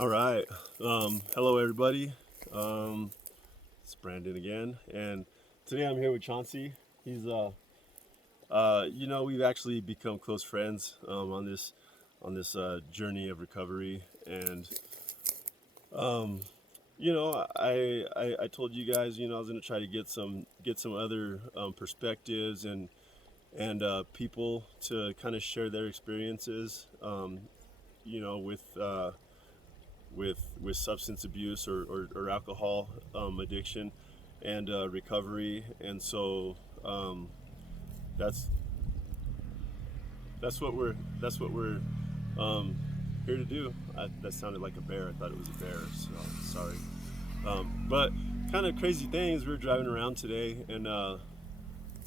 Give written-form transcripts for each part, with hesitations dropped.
All right. Hello, everybody. It's Brandon again, and today I'm here with Chauncey. We've actually become close friends on this journey of recovery, and I told you guys, I was gonna try to get some other perspectives and people to kind of share their experiences, you know, with. With substance abuse or alcohol addiction and recovery, and so that's that's what we're um, here to do. That sounded like a bear. I thought it was a bear, so sorry. But kind of crazy things. We were driving around today, and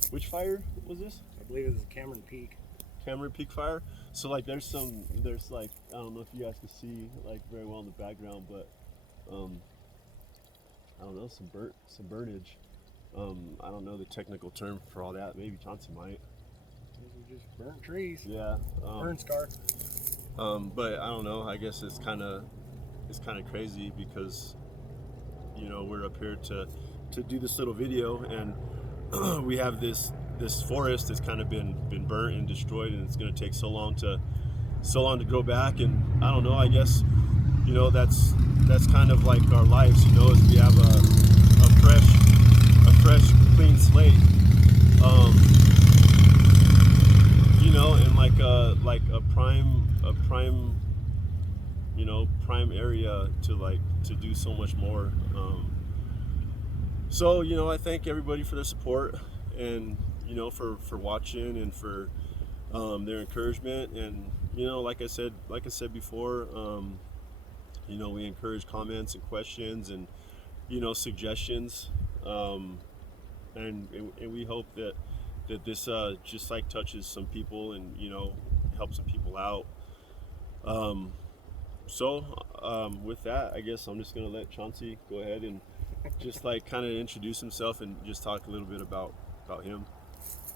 which fire was this? I believe it was Cameron Peak. Cameron Peak fire. So like, there's like, I don't know if you guys can see like very well in the background, but um, I don't know, some burnage. I don't know the technical term for all that. Maybe Chauncey might. These are just burnt trees. Yeah. Burn scar. But I don't know. I guess it's kind of crazy because we're up here to do this little video, and we have this forest that's kind of been burnt and destroyed, and it's going to take so long to go back. And I don't know. I guess that's kind of like our lives. Is we have a fresh clean slate. And like a prime area to do so much more. I thank everybody for their support, and for watching, and for their encouragement. And like I said before, we encourage comments and questions and suggestions, and we hope that this just like touches some people, and helps some people out. With that, I guess I'm just gonna let Chauncey go ahead and just like kind of introduce himself and just talk a little bit about him.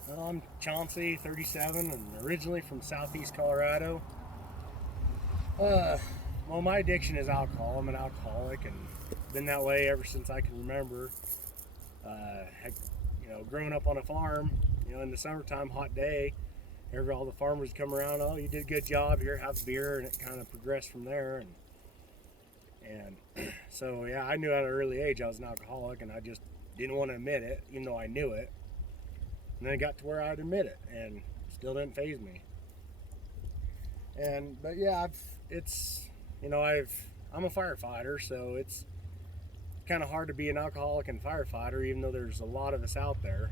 Well, I'm Chauncey, 37, and originally from Southeast Colorado. Well, my addiction is alcohol. I'm an alcoholic, and been that way ever since I can remember. Growing up on a farm, in the summertime, hot day, all the farmers come around. Oh, you did a good job. Here, have a beer, and it kind of progressed from there. And so, yeah, I knew at an early age I was an alcoholic, and I just didn't want to admit it, even though I knew it. And then it got to where I'd admit it, and still didn't faze me. But yeah, I'm a firefighter, so it's kind of hard to be an alcoholic and firefighter, even though there's a lot of us out there.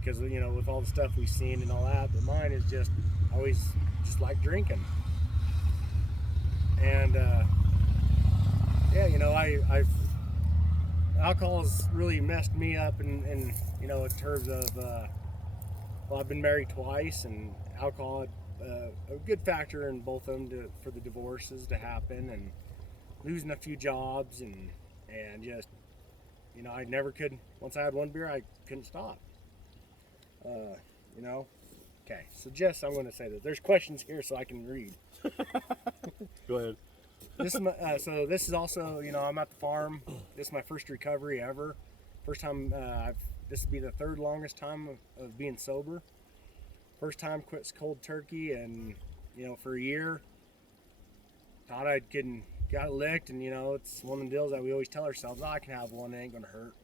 Because with all the stuff we've seen and all that, but mine is just always just like drinking. And I've alcohol has really messed me up in terms of I've been married twice, and alcohol had a good factor in both of them for the divorces to happen, and losing a few jobs, and just I never could. Once I had one beer, I couldn't stop. Okay, so Jess, I'm going to say that there's questions here so I can read. Go ahead. This is also, I'm at the farm. This is my first recovery ever. First time, this would be the third longest time of being sober. First time quit cold turkey, and, for a year, thought got licked, and, it's one of the deals that we always tell ourselves, I can have one, it ain't going to hurt.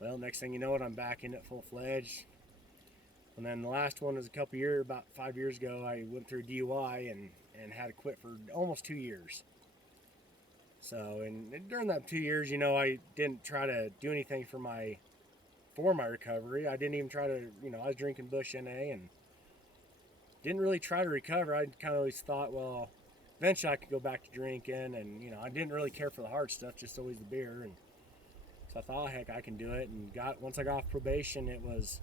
Well, next thing you know it, I'm back in it full-fledged. And then the last one was about 5 years ago. I went through a DUI and had to quit for almost 2 years. So, and during that 2 years, I didn't try to do anything for my recovery. I didn't even try to, I was drinking Bush NA and didn't really try to recover. I kind of always thought, well, eventually I could go back to drinking, and, I didn't really care for the hard stuff, just always the beer. And so I thought, oh, heck, I can do it. And once I got off probation, it was,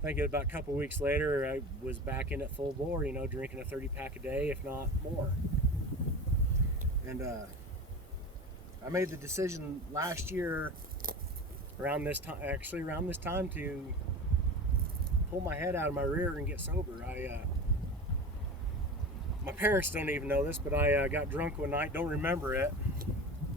I think about a couple of weeks later, I was back in it full bore, drinking a 30-pack a day, if not more. And I made the decision last year, around this time, to pull my head out of my rear and get sober. my parents don't even know this, but I got drunk one night. Don't remember it,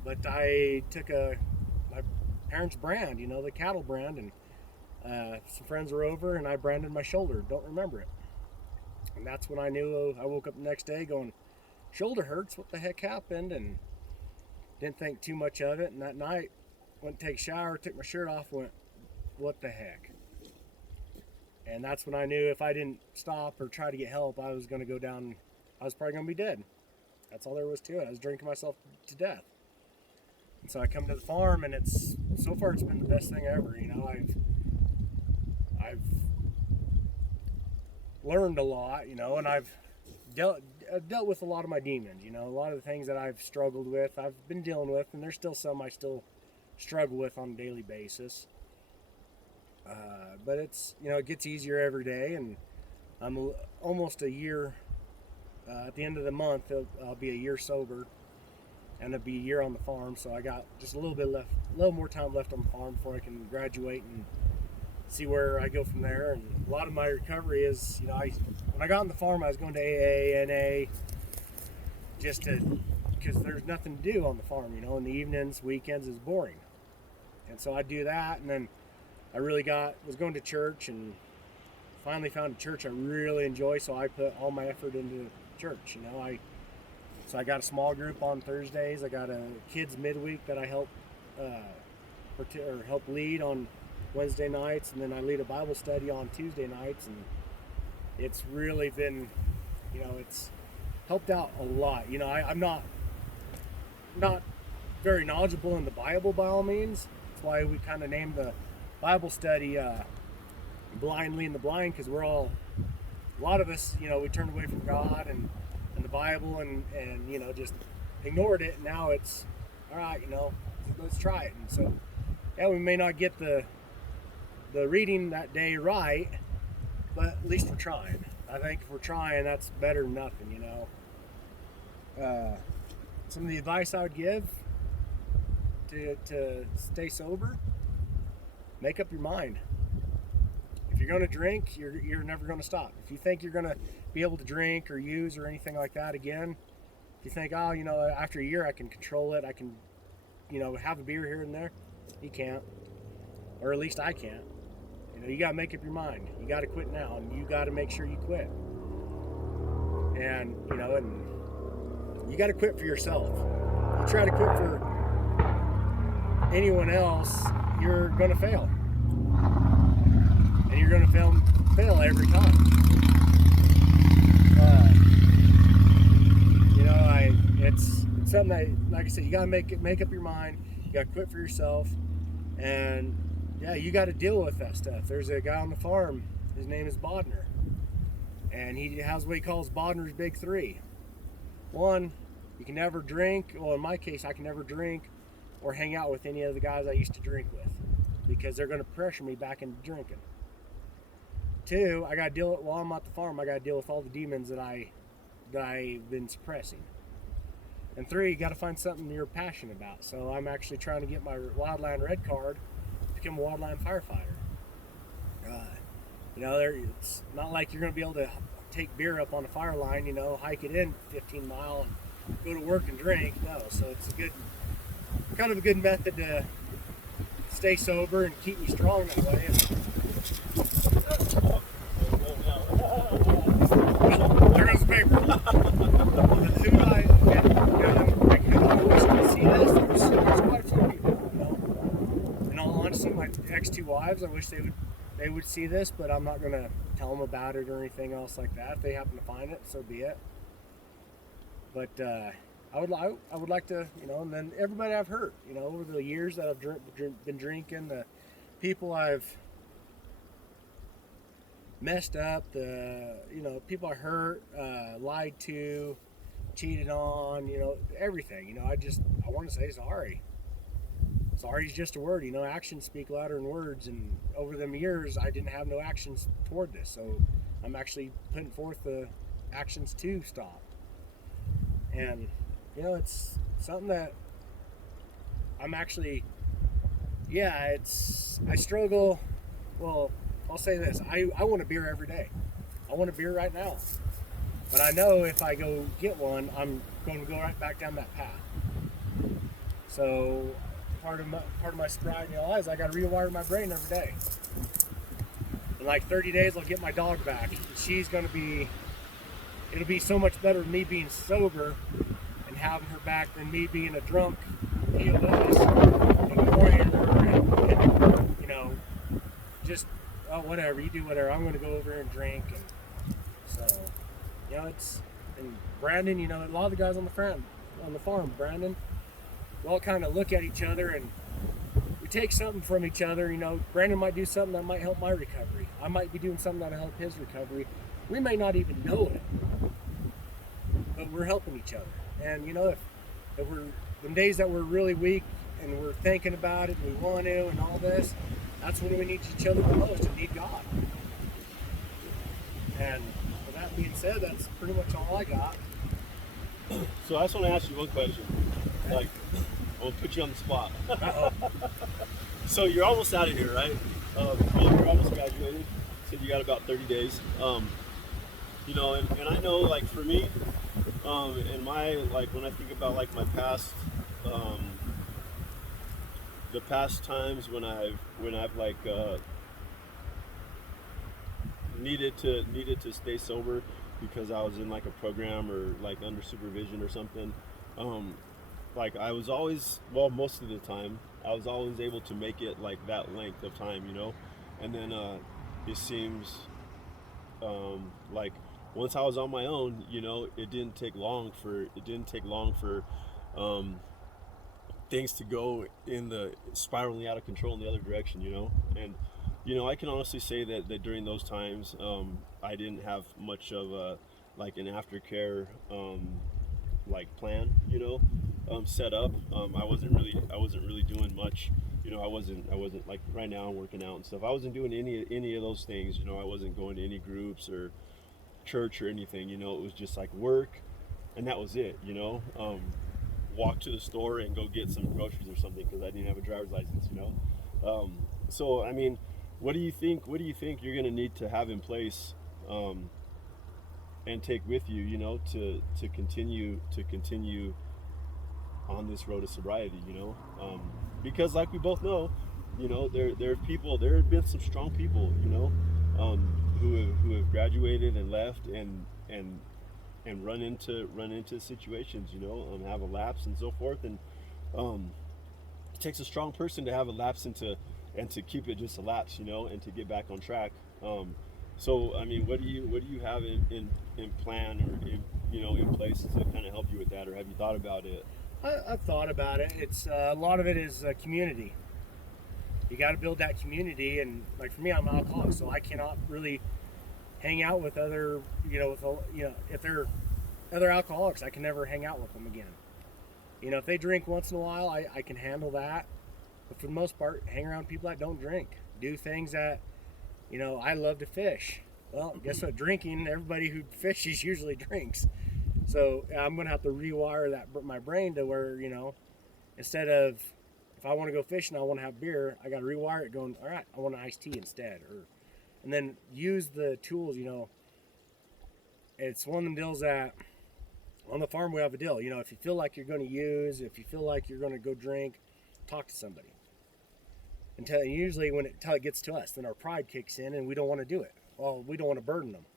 but I took my parents' brand, the cattle brand, and some friends were over, and I branded my shoulder. Don't remember it, and that's when I knew. I woke up the next day going, shoulder hurts. What the heck happened? And didn't think too much of it. And that night, went to take a shower, took my shirt off, went, what the heck? And that's when I knew if I didn't stop or try to get help, I was going to go down. I was probably going to be dead. That's all there was to it. I was drinking myself to death. And so I come to the farm, and so far it's been the best thing ever. I've learned a lot, and I've dealt with a lot of my demons. A lot of the things that I've struggled with, I've been dealing with, and there's still some I still struggle with on a daily basis. But it's, it gets easier every day, and I'm almost a year. At the end of the month, I'll be a year sober, and it'll be a year on the farm. So I got just a little more time left on the farm before I can graduate and see where I go from there. And a lot of my recovery is, when I got on the farm, I was going to AA, NA, because there's nothing to do on the farm. In the evenings, weekends is boring, and so I do that, and then I really was going to church, and finally found a church I really enjoy, so I put all my effort into church. So I got a small group on Thursdays. I got a kids midweek that I help lead on Wednesday nights, and then I lead a Bible study on Tuesday nights, and it's really been, it's helped out a lot. I'm not very knowledgeable in the Bible by all means. That's why we kind of named the Bible study Blind Leading the Blind, because a lot of us, we turned away from God and the Bible and just ignored it. And now it's, all right, let's try it. And so, yeah, we may not get the reading that day right, but at least we're trying. I think if we're trying, that's better than nothing, Some of the advice I would give to stay sober: make up your mind. If you're going to drink, you're never going to stop. If you think you're going to be able to drink or use or anything like that again, if you think, after a year I can control it, I can, have a beer here and there, you can't. Or at least I can't. You got to make up your mind. You got to quit now, and you got to make sure you quit. And, and you got to quit for yourself. You try to quit for anyone else, you're going to fail. And you're going to fail every time. It's something that, like I said, you got to make up your mind. You got to quit for yourself. And, yeah, you got to deal with that stuff. There's a guy on the farm. His name is Bodner. And he has what he calls Bodner's Big Three. One, you can never drink. Well, in my case, I can never drink or hang out with any of the guys I used to drink with, because they're going to pressure me back into drinking. Two, I got to deal with, while I'm at the farm, I got to deal with all the demons that I've been suppressing. And three, you got to find something you're passionate about. So I'm actually trying to get my wildland red card to become a wildland firefighter. It's not like you're going to be able to take beer up on a fire line, hike it in 15 miles and go to work and drink. No, so it's kind of a good method to stay sober and keep me strong that way. There goes the paper. Who do I wish could see this? There's quite a few people, In all honesty, my ex-2 wives, I wish they would see this, but I'm not going to tell them about it or anything else like that. If they happen to find it, so be it. But I would like to, and then everybody I've hurt, over the years that I've been drinking, the people I've messed up, the people I hurt, lied to, cheated on, everything. I want to say sorry. Sorry's just a word. Actions speak louder than words, and over them years I didn't have no actions toward this, so I'm actually putting forth the actions to stop. And it's something that I'm actually, I struggle. Well, I'll say this: I want a beer every day. I want a beer right now. But I know if I go get one, I'm going to go right back down that path. So part of my sobriety is I got to rewire my brain every day. In like 30 days, I'll get my dog back. She's going to be. It'll be so much better than me being sober and having her back than me being a drunk POS and ignoring her and you know, just whatever, you do whatever. I'm going to go over and drink. And so, you know, and Brandon, you know, a lot of the guys on the farm, Brandon, we all kind of look at each other and we take something from each other. You know, Brandon might do something that might help my recovery. I might be doing something that'll help his recovery. We may not even know it, but we're helping each other. And you know, if we're the days that we're really weak and we're thinking about it and we want to and all this, that's when we need each other the most and need God. And with that being said, that's pretty much all I got. So I just want to ask you one question. Like, I'm gonna put you on the spot. So you're almost out of here, right? You're almost graduated. So you got about 30 days. You know, and I know, like, for me, and my, like, when I think about, like, my past, the past times when I've like, needed to stay sober because I was in, like, a program or, like, under supervision or something, like, I was always, well, most of the time, I was always able to make it, like, that length of time, you know, and then, it seems, like, once I was on my own, you know, it didn't take long for things to go in the spiraling out of control in the other direction, you know. And you know, I can honestly say that during those times, I didn't have much of a, like, an aftercare like plan, you know, set up. I wasn't really doing much. You know, I wasn't like right now I'm working out and stuff. I wasn't doing any of those things. You know, I wasn't going to any groups or church or anything. You know, it was just like work, and that was it. You know, walk to the store and go get some groceries or something because I didn't have a driver's license. You know, so I mean, what do you think you're gonna need to have in place, and take with you? You know, to continue on this road of sobriety. You know, because like we both know, you know, there have been some strong people. You know. Who have graduated and left and run into situations, you know, have a lapse and so forth, and it takes a strong person to have a lapse and to keep it just a lapse, you know, and to get back on track. So I mean, what do you have in plan or in place to kind of help you with that, or have you thought about it? I've thought about it. It's a lot of it is community. You got to build that community, and like for me, I'm an alcoholic, so I cannot really hang out with other, if they're other alcoholics, I can never hang out with them again. You know, if they drink once in a while, I can handle that, but for the most part, hang around people that don't drink, do things that, you know, I love to fish. Well, guess what? Drinking, everybody who fishes usually drinks. So I'm gonna have to rewire my brain to where, you know, instead of, if I want to go fishing, I want to have beer, I got to rewire it going, all right, I want an iced tea instead. And then use the tools, you know. It's one of them deals that on the farm we have a deal. You know, if you feel like you're going to use, if you feel like you're going to go drink, talk to somebody. Usually until it gets to us, then our pride kicks in and we don't want to do it. Well, we don't want to burden them.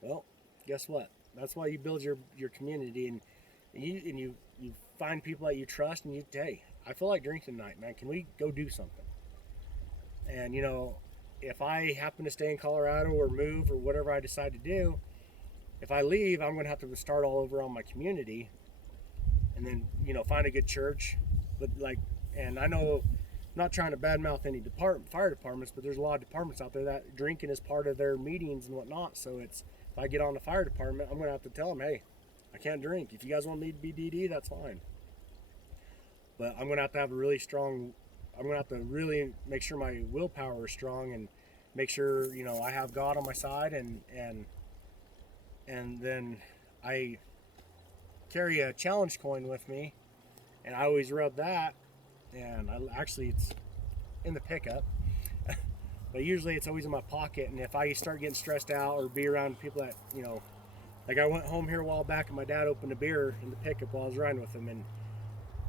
Well, guess what? That's why you build your community, and you find people that you trust, and hey, I feel like drinking tonight, man. Can we go do something? And you know, if I happen to stay in Colorado or move or whatever I decide to do, if I leave, I'm going to have to start all over on my community, and then, you know, find a good church. But like, and I know, I'm not trying to badmouth any fire departments, but there's a lot of departments out there that drinking is part of their meetings and whatnot. So it's, if I get on the fire department, I'm going to have to tell them, hey, I can't drink. If you guys want me to be DD, that's fine. But I'm going to have a really strong, I'm going to have to really make sure my willpower is strong and make sure, you know, I have God on my side, and then I carry a challenge coin with me, and I always rub that, and it's in the pickup, but usually it's always in my pocket. And if I start getting stressed out or be around people that, you know, Like I went home here a while back and my dad opened a beer in the pickup while I was riding with him, and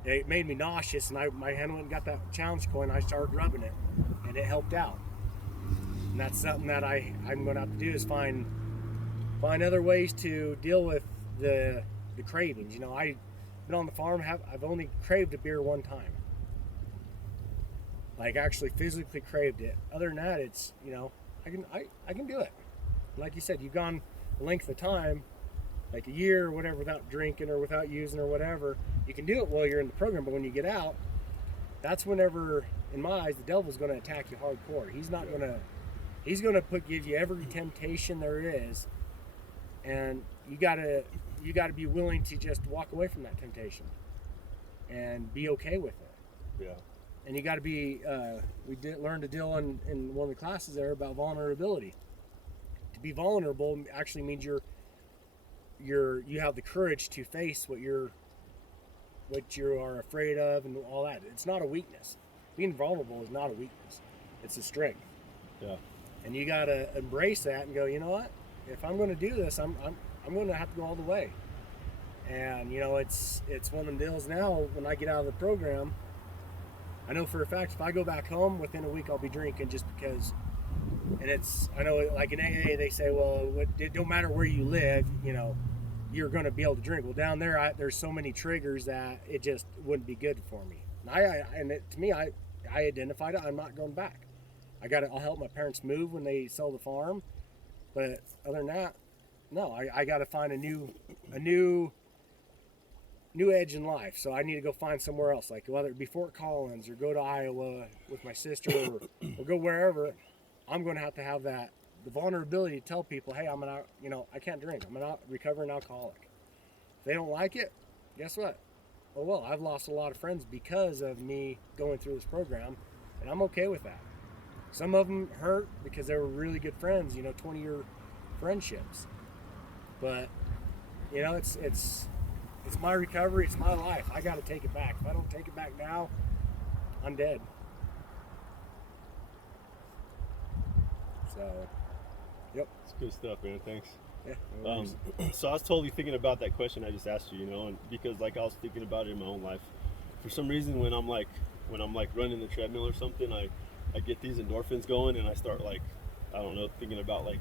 it made me nauseous, and my hand went and got that challenge coin. I started rubbing it, and it helped out. And that's something that I'm going to have to do, is find other ways to deal with the cravings. You know, I've been on the farm, I've only craved a beer one time. Like actually physically craved it. Other than that, it's, you know, I can do it. Like you said, you've gone a length of time, like a year or whatever, without drinking or without using or whatever. You can do it while you're in the program, but when you get out, that's whenever, in my eyes, the devil's going to attack you hardcore. He's going to give you every temptation there is, and you gotta be willing to just walk away from that temptation and be okay with it. Yeah. And you got to be. We did learn to deal in one of the classes there about vulnerability. To be vulnerable actually means you have the courage to face what you are afraid of and all that. It's not a weakness. Being vulnerable is not a weakness. It's a strength. Yeah. And you got to embrace that and go, you know what? If I'm going to do this, I'm going to have to go all the way. And you know, it's one of them deals now. When I get out of the program, I know for a fact if I go back home within a week, I'll be drinking, just because. And I know, like in AA, they say, well, it don't matter where you live, you know, you're going to be able to drink. Well, down there, there's so many triggers that it just wouldn't be good for me. To me, I identified it. I'm not going back. I'll help my parents move when they sell the farm, but other than that, no. I got to find a new edge in life. So I need to go find somewhere else, like whether it be Fort Collins or go to Iowa with my sister or go wherever. I'm going to have the vulnerability to tell people, hey, I can't drink. I'm a recovering alcoholic. If they don't like it, guess what? Oh well, I've lost a lot of friends because of me going through this program, and I'm okay with that. Some of them hurt because they were really good friends, 20-year friendships. But, it's my recovery, it's my life. I got to take it back. If I don't take it back now, I'm dead. So, yep. It's good stuff, man. Thanks. Yeah. So I was totally thinking about that question I just asked you, and because like I was thinking about it in my own life. For some reason, when I'm like running the treadmill or something, I get these endorphins going, and I start thinking about like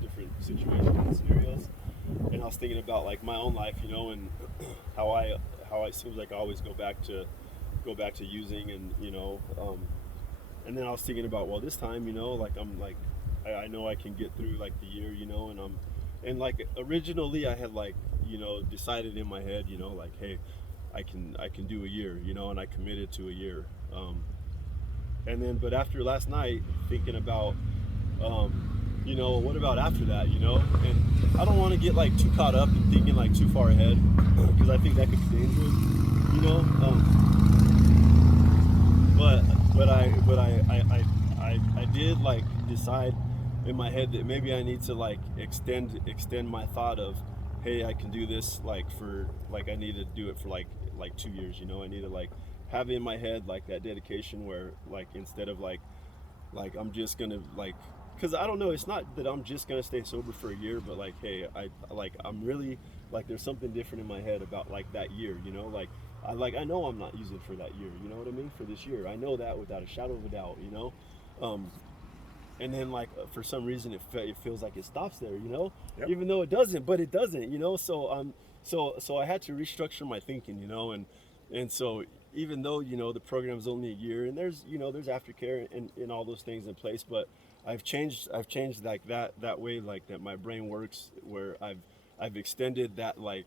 different situations and scenarios. And I was thinking about like my own life, and how it seems like I always go back to using, and and then I was thinking about, well, this time, I know I can get through like the year, and like originally I had decided in my head, like, hey, I can do a year, and I committed to a year. And then, but after last night, thinking about, what about after that, and I don't want to get like too caught up in thinking like too far ahead, because I think that could be dangerous, but I did like decide in my head that maybe I need to like extend my thought of, hey, I can do this I need to do it for like 2 years, I need to like have in my head like that dedication where like instead of like I'm just gonna like, because I don't know, it's not that I'm just gonna stay sober for a year, but like, hey, I'm really like, there's something different in my head about like that year, I know I'm not using for that year, you know what I mean, for this year. I know that without a shadow of a doubt, and then like for some reason it feels like it stops there, Yep. even though it doesn't, but it doesn't, so I had to restructure my thinking, and so even though the program's only a year, and there's aftercare and all those things in place, but I've changed like that way, like that my brain works, where I've extended that, like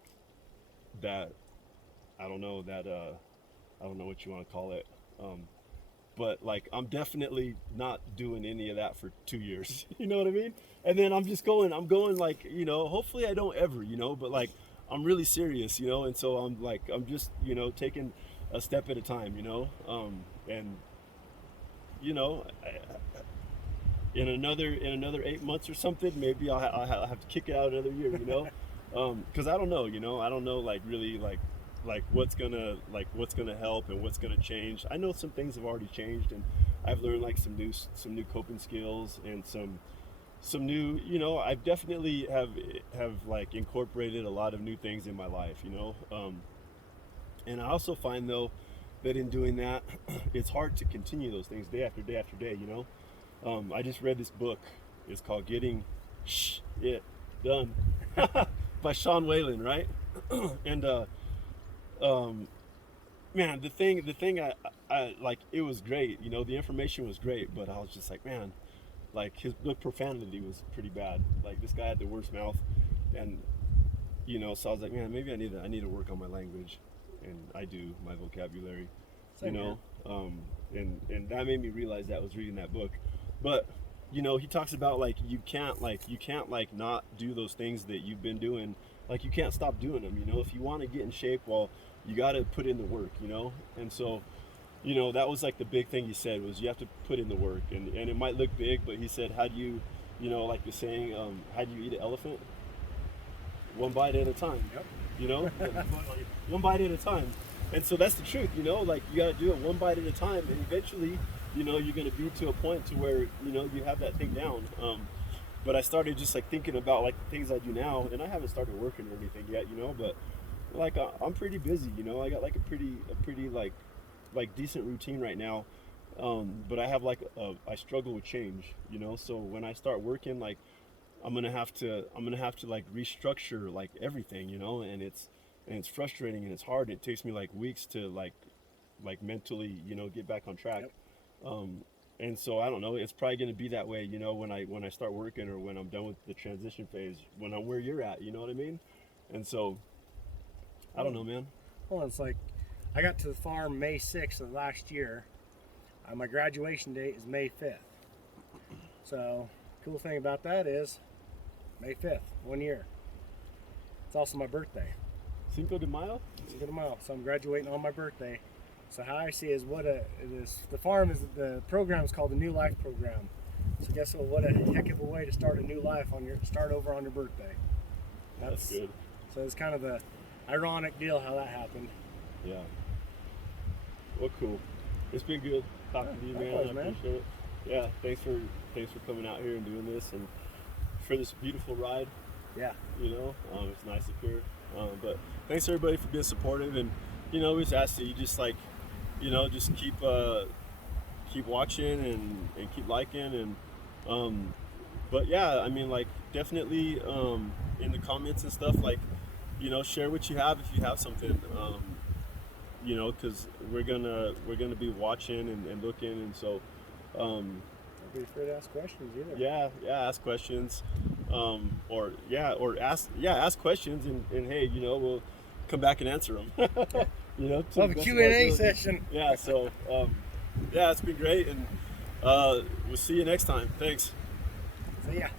that I don't know what you want to call it, but like I'm definitely not doing any of that for 2 years. You know what I mean? And then I'm going like, hopefully I don't ever, but like I'm really serious, and so I'm just taking a step at a time, and in another 8 months or something, maybe I'll have to kick it out another year, because I don't know like really like what's gonna help and what's gonna change. I know some things have already changed, and I've learned like some new coping skills and some some new, you know, I've definitely have like incorporated a lot of new things in my life, you know. And I also find though that in doing that, it's hard to continue those things day after day after day, you know. I just read this book. It's called Getting It Done by Sean Whalen, right? And man, the thing I like, it was great, you know, the information was great, but I was just like, man, like the profanity was pretty bad. Like this guy had the worst mouth, and you know, so I was like, man, maybe I need to work on my language, and I do my vocabulary, Same you know, and that made me realize that I was reading that book, but you know, he talks about like you can't like not do those things that you've been doing, like you can't stop doing them, you know, if you want to get in shape, well, you got to put in the work, you know, and so you know, that was like the big thing he said was you have to put in the work, and it might look big, but he said, how do you, you know, like the saying, how do you eat an elephant? One bite at a time. Yep. You know, one bite at a time. And so that's the truth, you know, like you got to do it one bite at a time, and eventually, you know, you're going to be to a point to where, you know, you have that thing down. But I started just like thinking about like the things I do now, and I haven't started working or anything yet, you know, but like I'm pretty busy, you know, I got like a pretty like decent routine right now, but I have like I struggle with change, you know, so when I start working, like I'm gonna have to like restructure like everything, you know, and it's frustrating and it's hard, and it takes me like weeks to like mentally, you know, get back on track. Yep. And so I don't know, it's probably going to be that way, you know, when I start working, or when I'm done with the transition phase, when I'm where you're at, you know what I mean? And so I don't know, man. Well, it's like I got to the farm May 6th of last year. My graduation date is May 5th. So, cool thing about that is May 5th, 1 year. It's also my birthday. Cinco de Mayo? Cinco de Mayo. So I'm graduating on my birthday. So how I see it is the farm is, the program is called the New Life Program. So guess what a heck of a way to start a new life start over on your birthday. That's good. So it's kind of a ironic deal how that happened. Yeah. Well, cool. It's been good talking to you, man. Likewise, I man. appreciate it. Yeah, thanks for coming out here and doing this, and for this beautiful ride. Yeah. You know, it's nice up here. But thanks everybody for being supportive, and you know, we just ask that you just like, you know, just keep watching and keep liking, and but yeah, I mean, like definitely in the comments and stuff, like, you know, share what you have if you have something. You know, because we're gonna be watching and looking, and so Don't be afraid to ask questions either. yeah, ask questions, or ask questions, and hey, you know, we'll come back and answer them. You know, We'll have a Q&A session. Yeah, so yeah, it's been great, and we'll see you next time. Thanks. So yeah.